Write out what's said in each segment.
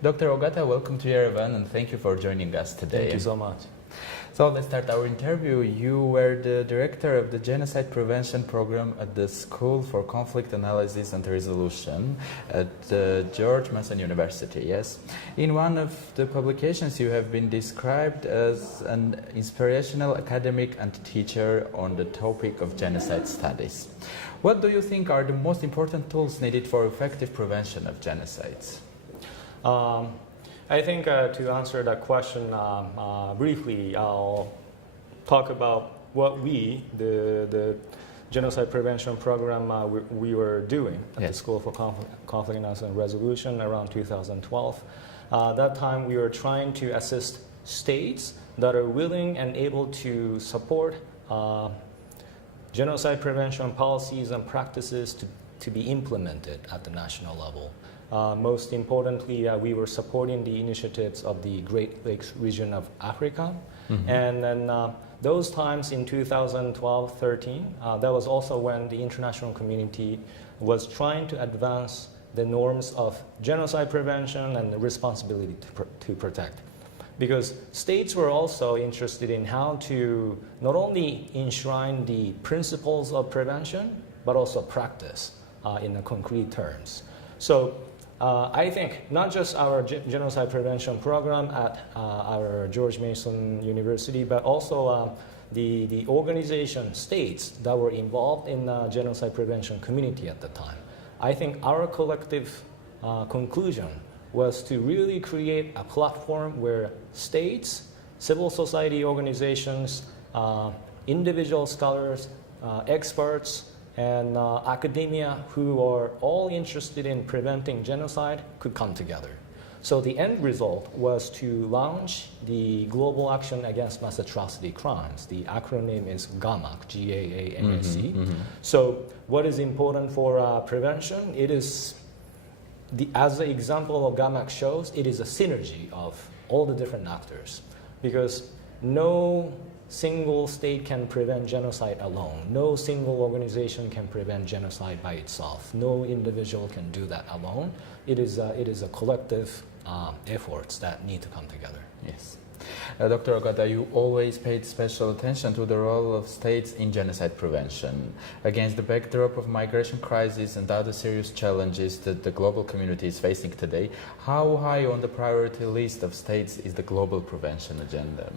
Dr. Ogata, welcome to Yerevan and thank you for joining us today. Thank you so much. So let's start our interview. You were the director of the Genocide Prevention Program at the School for Conflict Analysis and Resolution at George Mason University, yes? In one of the publications, you have been described as an inspirational academic and teacher on the topic of genocide studies. What do you think are the most important tools needed for effective prevention of genocides? I think to answer that question briefly, I'll talk about what the Genocide Prevention Program we were doing at the School for Conflict Analysis and Resolution around 2012. That time we were trying to assist states that are willing and able to support genocide prevention policies and practices to be implemented at the national level. Most importantly, we were supporting the initiatives of the Great Lakes region of Africa. And then those times in 2012-13, that was also when the international community was trying to advance the norms of genocide prevention and the responsibility to protect. Because states were also interested in how to not only enshrine the principles of prevention, but also practice in the concrete terms. So I think not just our genocide prevention program at our George Mason University, but also the organization states that were involved in the genocide prevention community at the time. I think our collective conclusion was to really create a platform where states, civil society organizations, individual scholars, experts, and academia who are all interested in preventing genocide could come together. So the end result was to launch the Global Action Against Mass Atrocity Crimes. The acronym is GAAMAC, G-A-A-M-A-C. So what is important for prevention? It is, as the example of GAAMAC shows, it is a synergy of all the different actors. Because no single state can prevent genocide alone. No single organization can prevent genocide by itself. No individual can do that alone. It is a collective efforts that need to come together. Yes. Dr. Ogata, you always paid special attention to the role of states in genocide prevention. Against the backdrop of migration crisis and other serious challenges that the global community is facing today, how high on the priority list of states is the global prevention agenda?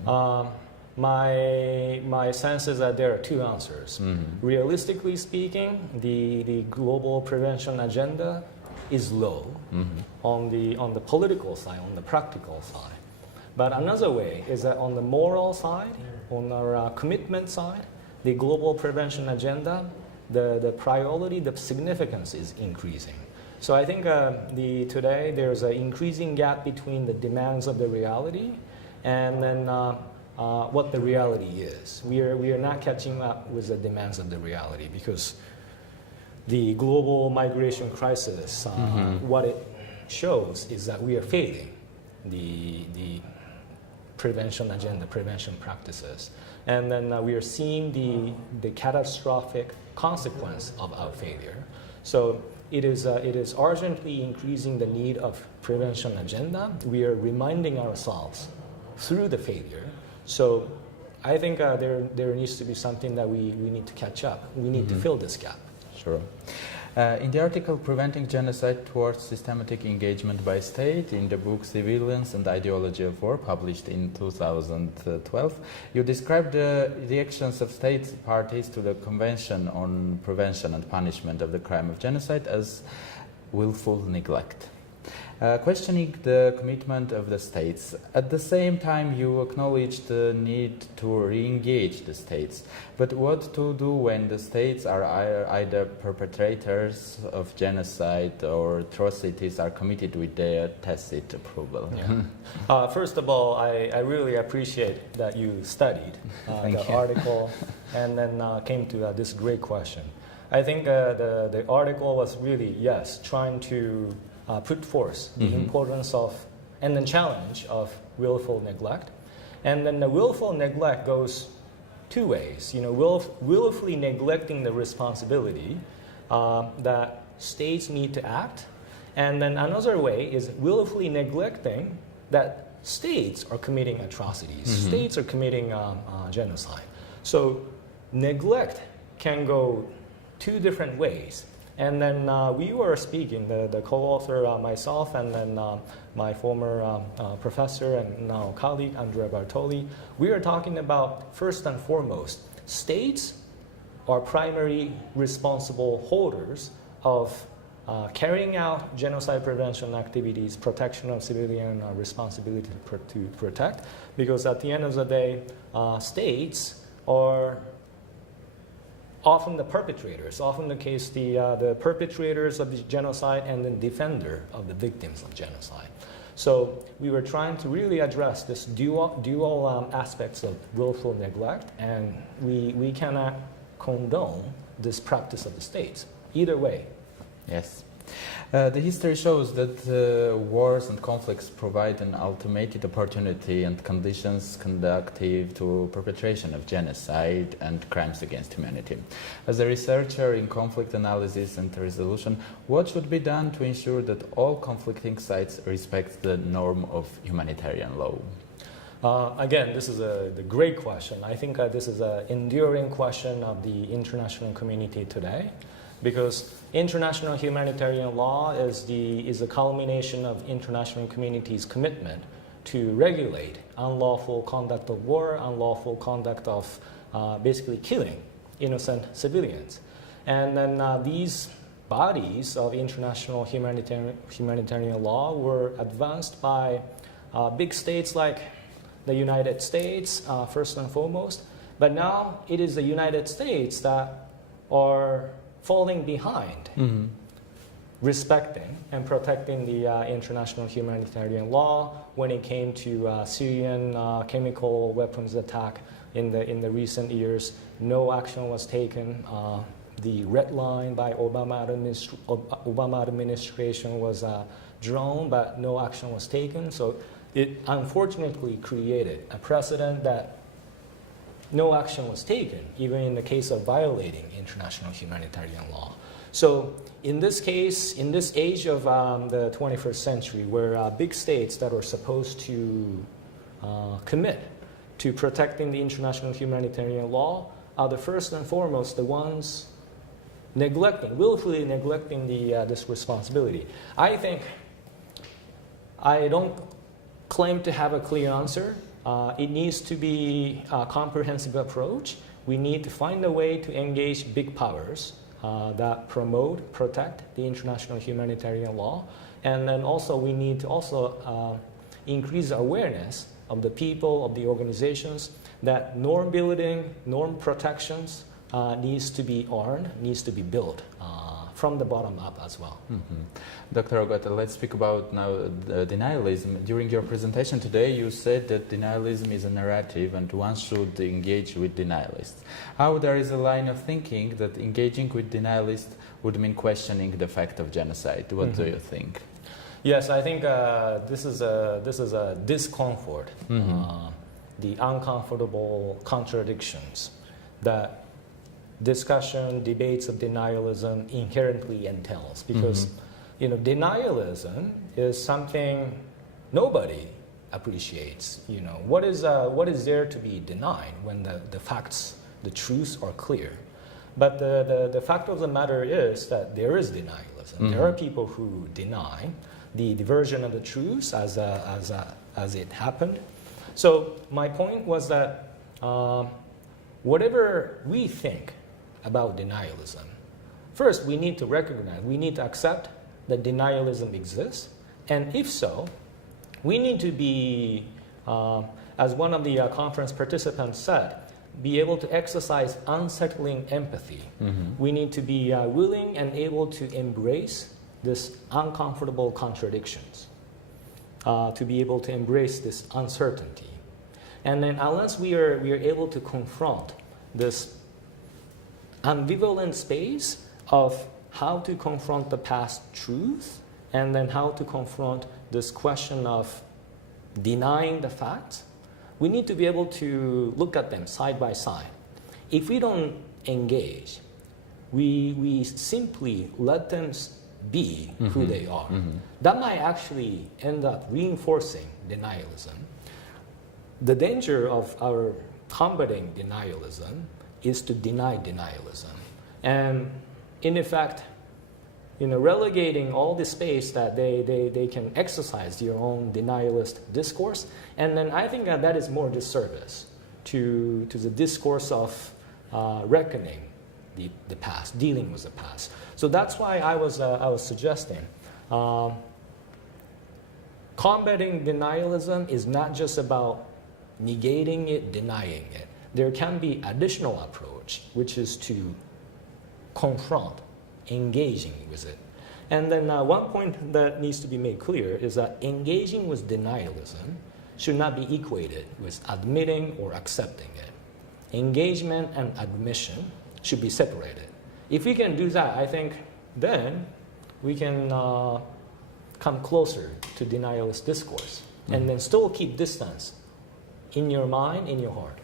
My sense is that there are two answers. Realistically speaking, the global prevention agenda is low on the political side, on the practical side. But another way is that on the moral side, on our commitment side, the global prevention agenda, the priority, the significance is increasing. So I think today there's an increasing gap between the demands of the reality and then what the reality is. We are not catching up with the demands of the reality because the global migration crisis, what it shows is that we are failing the prevention agenda, prevention practices. And then we are seeing the catastrophic consequence of our failure. So it is urgently increasing the need of prevention agenda. We are reminding ourselves through the failure. So I think there needs to be something that we need to catch up. We need to fill this gap. Sure. In the article Preventing Genocide Towards Systematic Engagement by State in the book Civilians and Ideology of War, published in 2012, you described the reactions of state parties to the Convention on Prevention and Punishment of the Crime of Genocide as willful neglect. Questioning the commitment of the states. At the same time, you acknowledge the need to re-engage the states. But what to do when the states are either perpetrators of genocide or atrocities are committed with their tacit approval? Yeah. First of all, I really appreciate that you studied the article and then came to this great question. I think the article was really, trying to put forth the importance of and the challenge of willful neglect. And then the willful neglect goes two ways. Willfully neglecting the responsibility that states need to act, And then another way is willfully neglecting that states are committing atrocities, states are committing genocide. So neglect can go two different ways. And then we were speaking, the co-author, myself, and then my former professor and now colleague, Andrea Bartoli, we are talking about, first and foremost, states are primary responsible holders of carrying out genocide prevention activities, protection of civilian responsibility to protect, because at the end of the day, states are often the perpetrators, often the case the perpetrators of the genocide and the defender of the victims of genocide. So we were trying to really address this dual aspects of willful neglect, and we cannot condone this practice of the states, either way. Yes. The history shows that wars and conflicts provide an ultimate opportunity and conditions conducive to perpetration of genocide and crimes against humanity. As a researcher in conflict analysis and resolution, what should be done to ensure that all conflicting sides respect the norm of humanitarian law? Again, this is a great question. I think this is an enduring question of the international community today, because international humanitarian law is a culmination of international community's commitment to regulate unlawful conduct of war, unlawful conduct of basically killing innocent civilians. And then these bodies of international humanitarian law were advanced by big states like the United States, first and foremost. But now it is the United States that are falling behind respecting and protecting the international humanitarian law when it came to Syrian chemical weapons attack in the recent years. No action was taken. The red line by Obama administration was drawn, but no action was taken. So it unfortunately created a precedent that no action was taken, even in the case of violating international humanitarian law. So in this case, in this age of the 21st century, where big states that are supposed to commit to protecting the international humanitarian law are the first and foremost the ones willfully neglecting this responsibility. I think I don't claim to have a clear answer. It needs to be a comprehensive approach. We need to find a way to engage big powers that protect the international humanitarian law. And then also we need to also increase awareness of the people, of the organizations, that norm building, norm protections needs to be earned, needs to be built from the bottom up as well. Dr. Ogata, let's speak about now denialism. During your presentation today, you said that denialism is a narrative and one should engage with denialists. How there is a line of thinking that engaging with denialists would mean questioning the fact of genocide? What do you think? Yes, I think this is a discomfort, the uncomfortable contradictions that discussion, debates of denialism inherently entails, because denialism is something nobody appreciates. What is there to be denied when the facts, the truths are clear? But the fact of the matter is that there is denialism. There are people who deny the version of the truths as it happened. So my point was that whatever we think about denialism, first we need to recognize, we need to accept that denialism exists, and if so, we need to be, as one of the conference participants said, be able to exercise unsettling empathy. We need to be willing and able to embrace this uncomfortable contradictions, to be able to embrace this uncertainty. And then unless we are able to confront this ambivalent space of how to confront the past truth and then how to confront this question of denying the facts, we need to be able to look at them side by side. If we don't engage, we simply let them be who they are. That might actually end up reinforcing denialism. The danger of our combating denialism is to deny denialism. And in effect, relegating all the space that they can exercise their own denialist discourse. And then I think that is more disservice to the discourse of reckoning the past, dealing with the past. So that's why I was suggesting combating denialism is not just about negating it, denying it. There can be additional approach, which is to confront, engaging with it. And then one point that needs to be made clear is that engaging with denialism should not be equated with admitting or accepting it. Engagement and admission should be separated. If we can do that, I think then we can come closer to denialist discourse and then still keep distance in your mind, in your heart.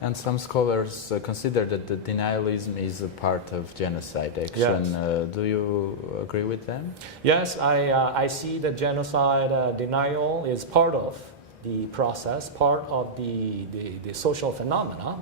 And some scholars consider that the denialism is a part of genocide action. Yes. Do you agree with them? Yes, I see that genocide denial is part of the process, part of the social phenomena.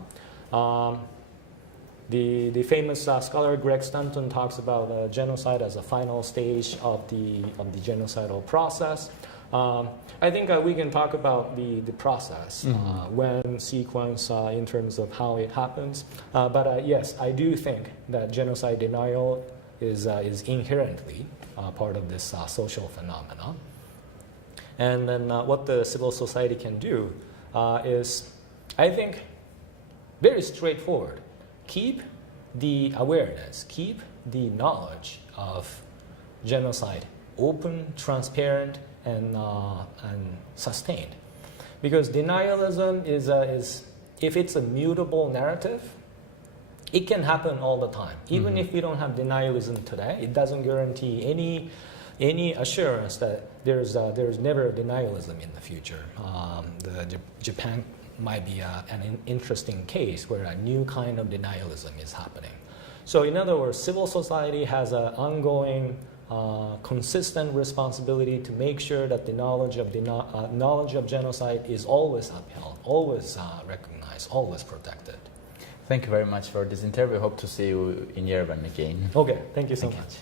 The famous scholar Greg Stanton talks about genocide as a final stage of the genocidal process. I think we can talk about the process, when, sequence, in terms of how it happens. But yes, I do think that genocide denial is inherently part of this social phenomena. And then what the civil society can do is, I think, very straightforward. Keep the awareness, keep the knowledge of genocide open, transparent, and sustained. Because denialism is if it's a mutable narrative, it can happen all the time. Even if we don't have denialism today, it doesn't guarantee any assurance that there's never denialism in the future. Japan might be an interesting case where a new kind of denialism is happening. So in other words, civil society has an ongoing consistent responsibility to make sure that the knowledge of genocide is always upheld, always recognized, always protected. Thank you very much for this interview. Hope to see you in Yerevan again. Okay, thank you so much.